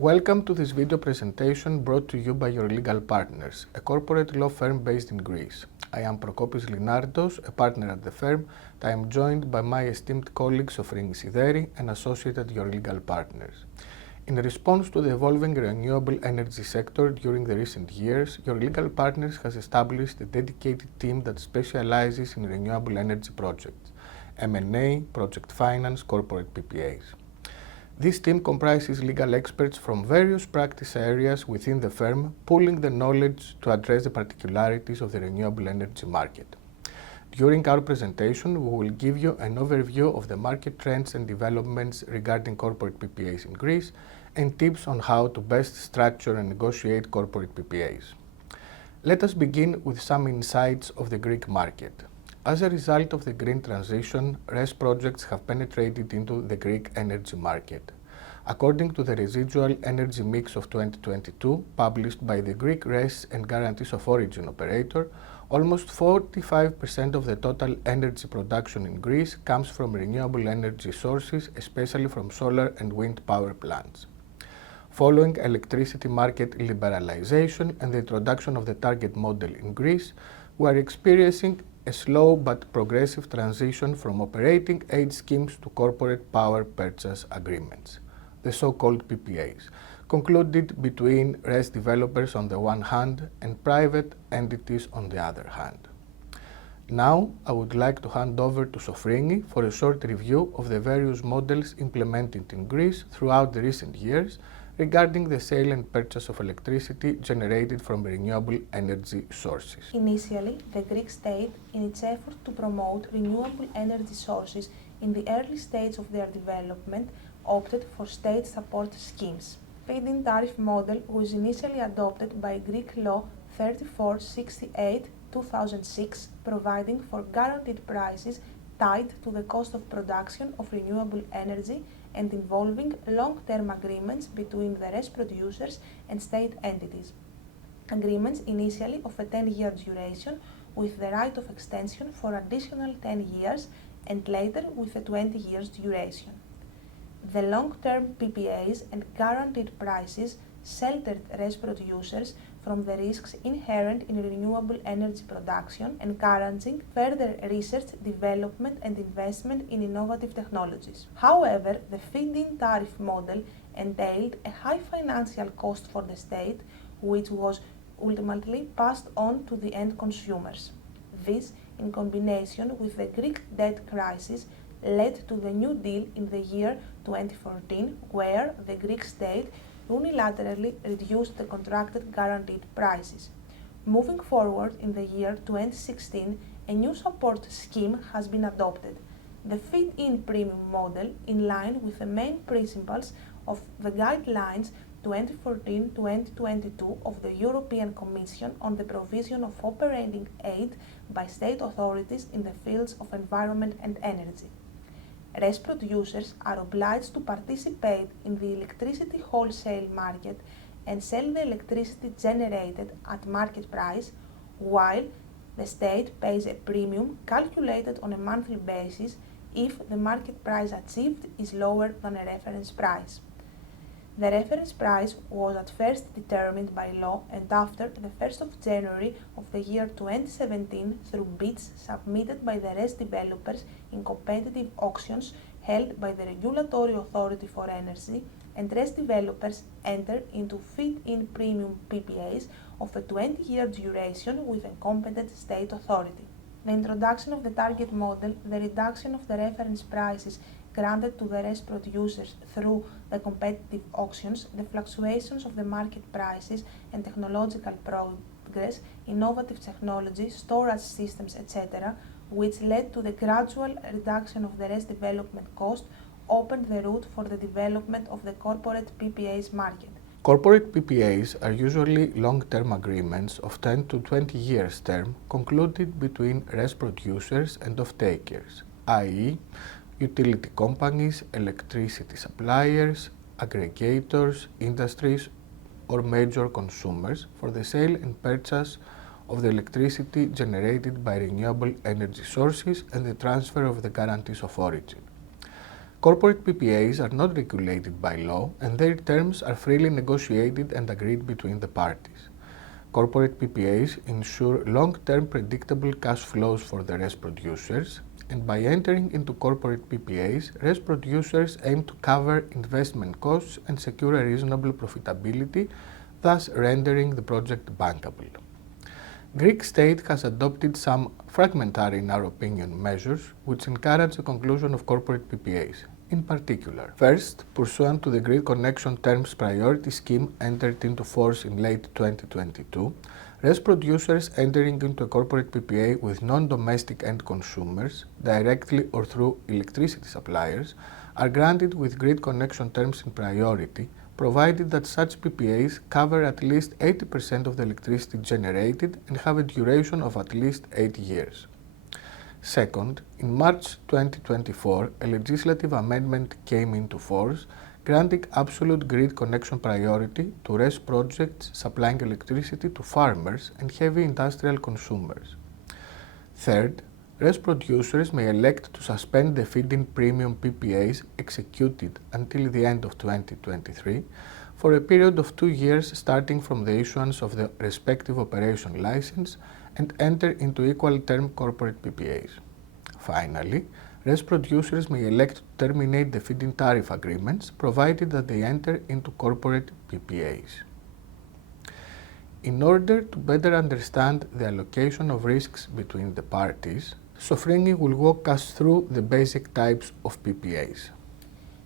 Welcome to this video presentation brought to you by your legal partners, a corporate law firm based in Greece. I am Prokopis Linardos, a partner at the firm, and I am joined by my esteemed colleague Sofrini Sideri, an associate at your legal partners. In response to the evolving renewable energy sector during the recent years, your legal partners has established a dedicated team that specializes in renewable energy projects, M&A, project finance, corporate PPAs. This team comprises legal experts from various practice areas within the firm, pooling the knowledge to address the particularities of the renewable energy market. During our presentation, we will give you an overview of the market trends and developments regarding corporate PPAs in Greece and tips on how to best structure and negotiate corporate PPAs. Let us begin with some insights of the Greek market. As a result of the green transition, RES projects have penetrated into the Greek energy market. According to the Residual Energy Mix of 2022, published by the Greek RES and Guarantees of Origin operator, almost 45% of the total energy production in Greece comes from renewable energy sources, especially from solar and wind power plants. Following electricity market liberalization and the introduction of the target model in Greece, we are experiencing a slow but progressive transition from operating aid schemes to corporate power purchase agreements, the so-called PPAs, concluded between RES developers on the one hand and private entities on the other hand. Now, I would like to hand over to Sofrini for a short review of the various models implemented in Greece throughout the recent years regarding the sale and purchase of electricity generated from renewable energy sources. Initially, the Greek state, in its effort to promote renewable energy sources in the early stage of their development, opted for state support schemes. Feed-in tariff model was initially adopted by Greek law 3468/2006, providing for guaranteed prices tied to the cost of production of renewable energy and involving long-term agreements between the RES producers and state entities. Agreements initially of a 10-year duration with the right of extension for additional 10 years and later with a 20 years duration. The long-term PPAs and guaranteed prices sheltered RES producers from the risks inherent in renewable energy production, encouraging further research, development and investment in innovative technologies. However, the feed-in tariff model entailed a high financial cost for the state, which was ultimately passed on to the end consumers. This, in combination with the Greek debt crisis, led to the New Deal in the year 2014, where the Greek state unilaterally reduced the contracted guaranteed prices. Moving forward in the year 2016, a new support scheme has been adopted, the feed-in premium model, in line with the main principles of the guidelines 2014-2022 of the European Commission on the provision of operating aid by state authorities in the fields of environment and energy. RES producers are obliged to participate in the electricity wholesale market and sell the electricity generated at market price, while the state pays a premium calculated on a monthly basis if the market price achieved is lower than a reference price. The reference price was at first determined by law, and after the 1st of January of the year 2017 through bids submitted by the RES developers in competitive auctions held by the Regulatory Authority for Energy, and RES developers entered into feed-in premium PPAs of a 20-year duration with a competent state authority. The introduction of the target model, the reduction of the reference prices granted to the RES producers through the competitive auctions, the fluctuations of the market prices and technological progress, innovative technology, storage systems, etc., which led to the gradual reduction of the RES development cost, opened the route for the development of the corporate PPAs market. Corporate PPAs are usually long-term agreements of 10 to 20 years term concluded between RES producers and off-takers, i.e., utility companies, electricity suppliers, aggregators, industries, or major consumers for the sale and purchase of the electricity generated by renewable energy sources and the transfer of the guarantees of origin. Corporate PPAs are not regulated by law and their terms are freely negotiated and agreed between the parties. Corporate PPAs ensure long-term predictable cash flows for the RES producers, and by entering into corporate PPAs, RES producers aim to cover investment costs and secure a reasonable profitability, thus rendering the project bankable. Greek state has adopted some fragmentary, in our opinion, measures which encourage the conclusion of corporate PPAs. In particular, first, pursuant to the Grid Connection Terms Priority Scheme entered into force in late 2022, RES producers entering into a corporate PPA with non-domestic end consumers, directly or through electricity suppliers, are granted with grid connection terms in priority, provided that such PPAs cover at least 80% of the electricity generated and have a duration of at least 8 years. Second, in March 2024, a legislative amendment came into force, granting absolute grid connection priority to RES projects supplying electricity to farmers and heavy industrial consumers. Third, RES producers may elect to suspend the feed-in premium PPAs executed until the end of 2023 for a period of 2 years starting from the issuance of the respective operation license and enter into equal term corporate PPAs. Finally, RES producers may elect to terminate the feed-in tariff agreements provided that they enter into corporate PPAs. In order to better understand the allocation of risks between the parties, Sofrini will walk us through the basic types of PPAs.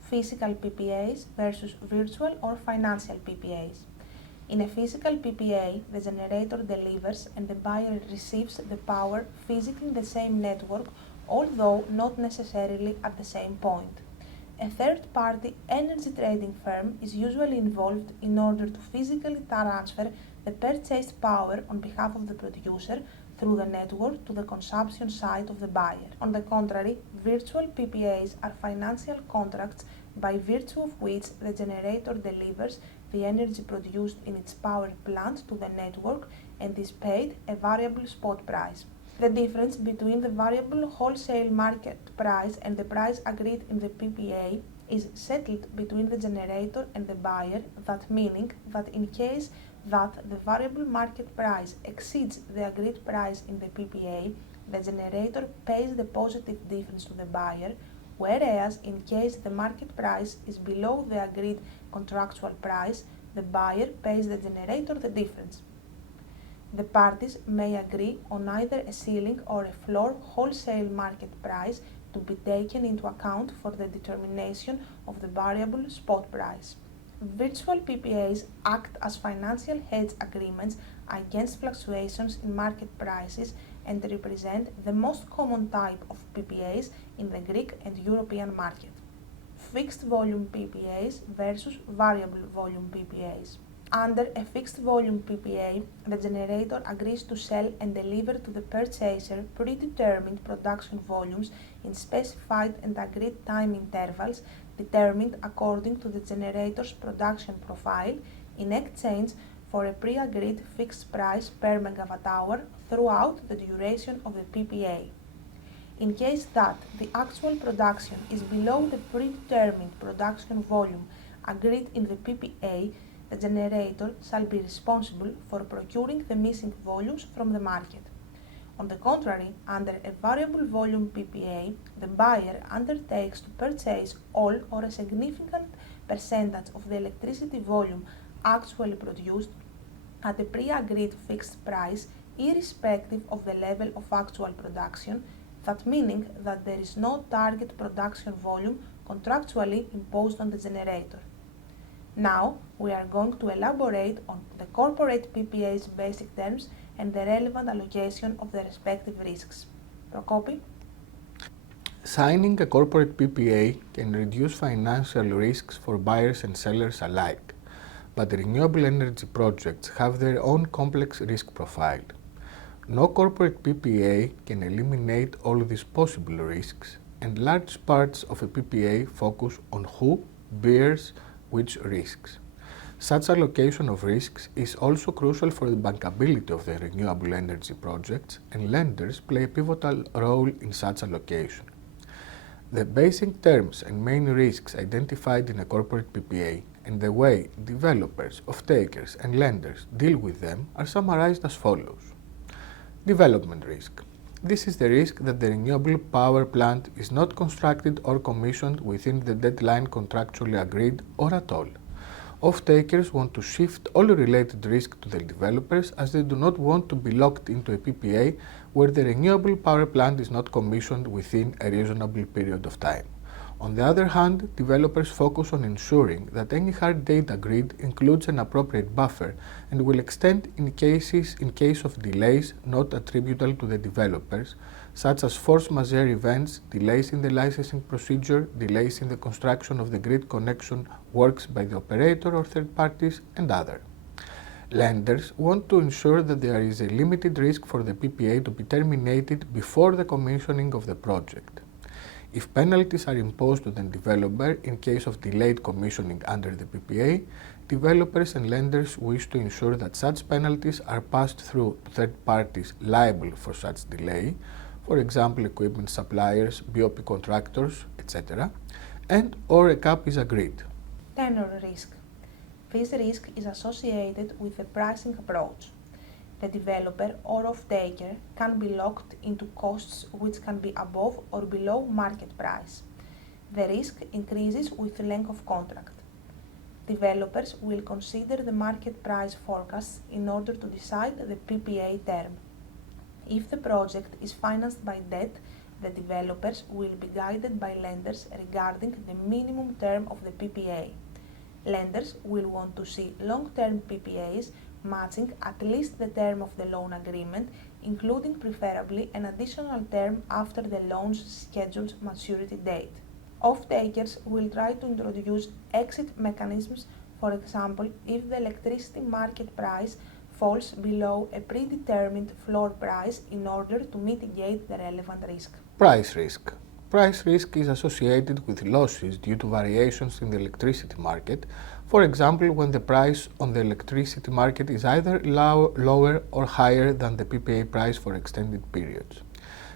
Physical PPAs versus virtual or financial PPAs. In a physical PPA, the generator delivers and the buyer receives the power physically in the same network, although not necessarily at the same point. A third-party energy trading firm is usually involved in order to physically transfer the purchased power on behalf of the producer through the network to the consumption side of the buyer. On the contrary, virtual PPAs are financial contracts by virtue of which the generator delivers the energy produced in its power plant to the network and is paid a variable spot price. The difference between the variable wholesale market price and the price agreed in the PPA is settled between the generator and the buyer, that meaning that in case that the variable market price exceeds the agreed price in the PPA, the generator pays the positive difference to the buyer, whereas in case the market price is below the agreed contractual price, the buyer pays the generator the difference. The parties may agree on either a ceiling or a floor wholesale market price to be taken into account for the determination of the variable spot price. Virtual PPAs act as financial hedge agreements against fluctuations in market prices and represent the most common type of PPAs in the Greek and European market. Fixed volume PPAs versus variable volume PPAs. Under a fixed volume PPA, the generator agrees to sell and deliver to the purchaser predetermined production volumes in specified and agreed time intervals determined according to the generator's production profile in exchange for a pre-agreed fixed price per megawatt-hour throughout the duration of the PPA. In case that the actual production is below the predetermined production volume agreed in the PPA, the generator shall be responsible for procuring the missing volumes from the market. On the contrary, under a variable volume PPA, the buyer undertakes to purchase all or a significant percentage of the electricity volume actually produced at a pre-agreed fixed price, irrespective of the level of actual production, that meaning that there is no target production volume contractually imposed on the generator. Now, we are going to elaborate on the corporate PPA's basic terms and the relevant allocation of the respective risks. Prokopi? Signing a corporate PPA can reduce financial risks for buyers and sellers alike, but renewable energy projects have their own complex risk profile. No corporate PPA can eliminate all these possible risks, and large parts of a PPA focus on who bears which risks. Such allocation of risks is also crucial for the bankability of the renewable energy projects, and lenders play a pivotal role in such allocation. The basic terms and main risks identified in a corporate PPA and the way developers, off-takers and lenders deal with them are summarized as follows. Development risk. This is the risk that the renewable power plant is not constructed or commissioned within the deadline contractually agreed or at all. Off-takers want to shift all related risk to the developers as they do not want to be locked into a PPA where the renewable power plant is not commissioned within a reasonable period of time. On the other hand, developers focus on ensuring that any hard date agreed includes an appropriate buffer and will extend in case of delays not attributable to the developers, such as force majeure events, delays in the licensing procedure, delays in the construction of the grid connection works by the operator or third parties, and other. Lenders want to ensure that there is a limited risk for the PPA to be terminated before the commissioning of the project. If penalties are imposed on the developer in case of delayed commissioning under the PPA, developers and lenders wish to ensure that such penalties are passed through to third parties liable for such delay, for example equipment suppliers, BOP contractors, etc., and or a cap is agreed. Tenor risk. This risk is associated with the pricing approach. The developer or off-taker can be locked into costs which can be above or below market price. The risk increases with the length of contract. Developers will consider the market price forecasts in order to decide the PPA term. If the project is financed by debt, the developers will be guided by lenders regarding the minimum term of the PPA. Lenders will want to see long-term PPAs matching at least the term of the loan agreement, including preferably an additional term after the loan's scheduled maturity date. Off-takers will try to introduce exit mechanisms, for example, if the electricity market price falls below a predetermined floor price in order to mitigate the relevant risk. Price risk. Price risk is associated with losses due to variations in the electricity market, for example when the price on the electricity market is either lower or higher than the PPA price for extended periods.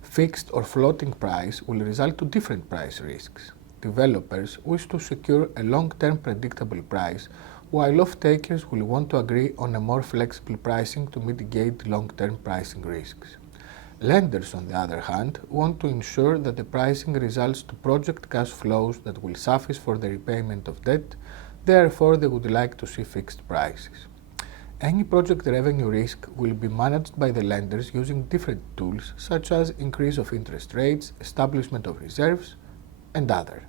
Fixed or floating price will result to different price risks. Developers wish to secure a long-term predictable price, while off-takers will want to agree on a more flexible pricing to mitigate long-term pricing risks. Lenders, on the other hand, want to ensure that the pricing results to project cash flows that will suffice for the repayment of debt, therefore they would like to see fixed prices. Any project revenue risk will be managed by the lenders using different tools such as increase of interest rates, establishment of reserves, and other.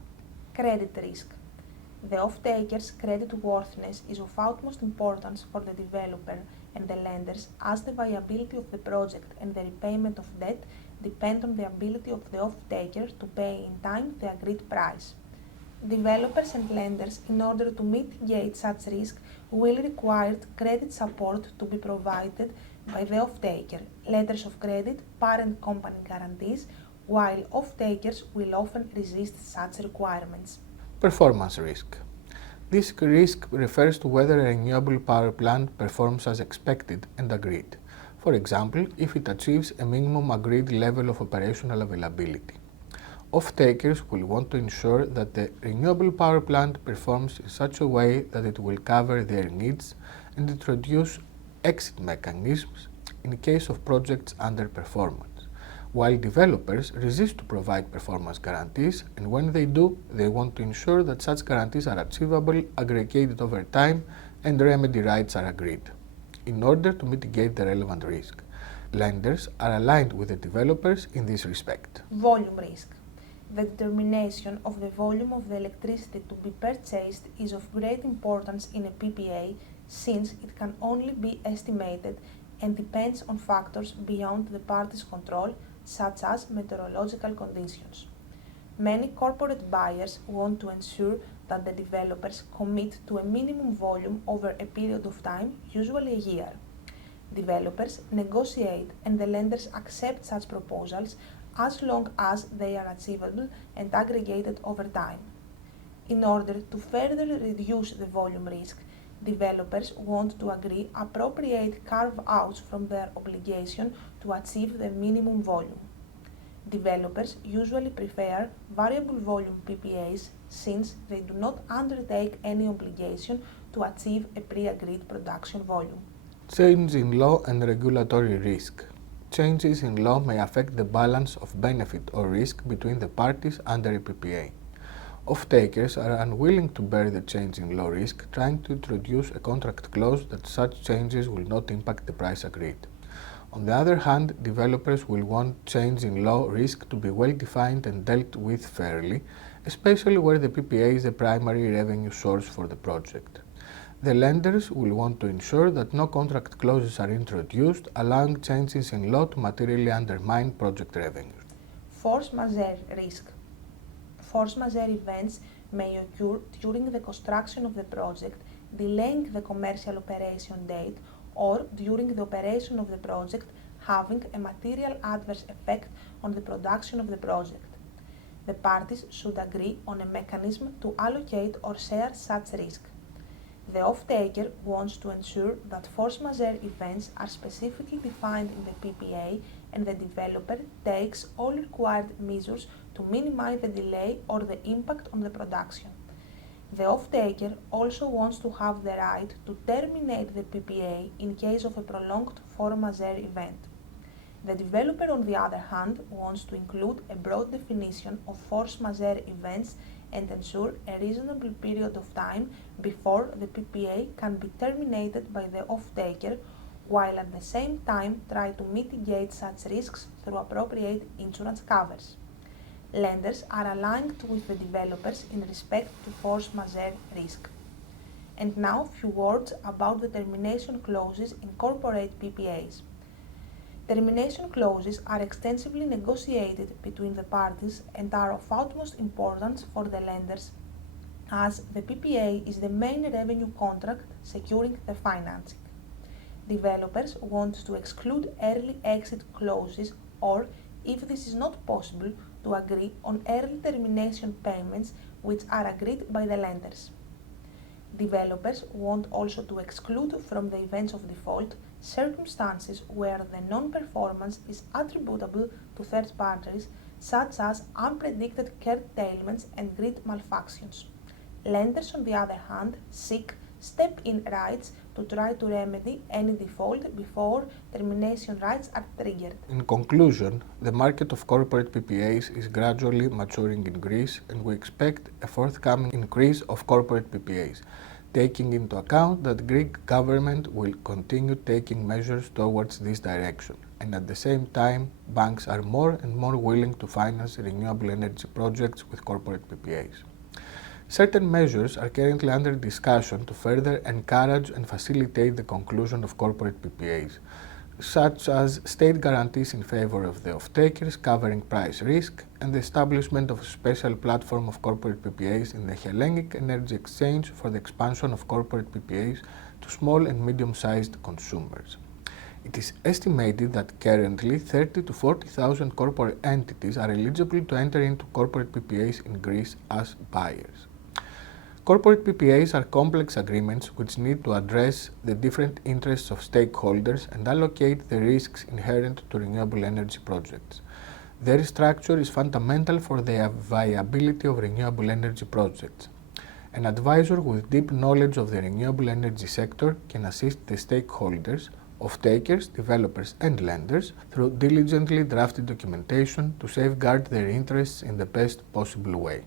Credit risk. The off-taker's creditworthiness is of utmost importance for the developer and the lenders, as the viability of the project and the repayment of debt depend on the ability of the off-taker to pay in time the agreed price. Developers and lenders, in order to mitigate such risk, will require credit support to be provided by the off-taker, letters of credit, parent company guarantees, while off-takers will often resist such requirements. Performance risk. This risk refers to whether a renewable power plant performs as expected and agreed. For example, if it achieves a minimum agreed level of operational availability. Off-takers will want to ensure that the renewable power plant performs in such a way that it will cover their needs and introduce exit mechanisms in case of projects underperformance, while developers resist to provide performance guarantees, and when they do, they want to ensure that such guarantees are achievable, aggregated over time, and remedy rights are agreed. In order to mitigate the relevant risk, lenders are aligned with the developers in this respect. Volume risk. The determination of the volume of the electricity to be purchased is of great importance in a PPA, since it can only be estimated and depends on factors beyond the parties' control, such as meteorological conditions. Many corporate buyers want to ensure that the developers commit to a minimum volume over a period of time, usually a year. Developers negotiate and the lenders accept such proposals as long as they are achievable and aggregated over time. In order to further reduce the volume risk, developers want to agree appropriate carve-outs from their obligation to achieve the minimum volume. Developers usually prefer variable volume PPAs since they do not undertake any obligation to achieve a pre-agreed production volume. Change in law and regulatory risk. Changes in law may affect the balance of benefit or risk between the parties under a PPA. Off-takers are unwilling to bear the change in law risk, trying to introduce a contract clause that such changes will not impact the price agreed. On the other hand, developers will want change in law risk to be well defined and dealt with fairly, especially where the PPA is the primary revenue source for the project. The lenders will want to ensure that no contract clauses are introduced, allowing changes in law to materially undermine project revenue. Force majeure risk. Force majeure events may occur during the construction of the project, delaying the commercial operation date, or during the operation of the project, having a material adverse effect on the production of the project. The parties should agree on a mechanism to allocate or share such risk. The off-taker wants to ensure that force majeure events are specifically defined in the PPA, and the developer takes all required measures to minimize the delay or the impact on the production. The off-taker also wants to have the right to terminate the PPA in case of a prolonged force majeure event. The developer, on the other hand, wants to include a broad definition of force majeure events and ensure a reasonable period of time before the PPA can be terminated by the off-taker, while at the same time try to mitigate such risks through appropriate insurance covers. Lenders are aligned with the developers in respect to force majeure risk. And now a few words about the termination clauses in corporate PPAs. Termination clauses are extensively negotiated between the parties and are of utmost importance for the lenders, as the PPA is the main revenue contract securing the financing. Developers want to exclude early exit clauses, or, if this is not possible, to agree on early termination payments which are agreed by the lenders. Developers want also to exclude from the events of default circumstances where the non-performance is attributable to third parties, such as unpredicted curtailments and grid malfunctions. Lenders, on the other hand, seek step-in rights to try to remedy any default before termination rights are triggered. In conclusion, the market of corporate PPAs is gradually maturing in Greece, and we expect a forthcoming increase of corporate PPAs, taking into account that the Greek government will continue taking measures towards this direction, and at the same time, banks are more and more willing to finance renewable energy projects with corporate PPAs. Certain measures are currently under discussion to further encourage and facilitate the conclusion of corporate PPAs, such as state guarantees in favor of the off-takers covering price risk, and the establishment of a special platform of corporate PPAs in the Hellenic Energy Exchange for the expansion of corporate PPAs to small and medium-sized consumers. It is estimated that currently 30,000 to 40,000 corporate entities are eligible to enter into corporate PPAs in Greece as buyers. Corporate PPAs are complex agreements which need to address the different interests of stakeholders and allocate the risks inherent to renewable energy projects. Their structure is fundamental for the viability of renewable energy projects. An advisor with deep knowledge of the renewable energy sector can assist the stakeholders, off-takers, developers and lenders through diligently drafted documentation to safeguard their interests in the best possible way.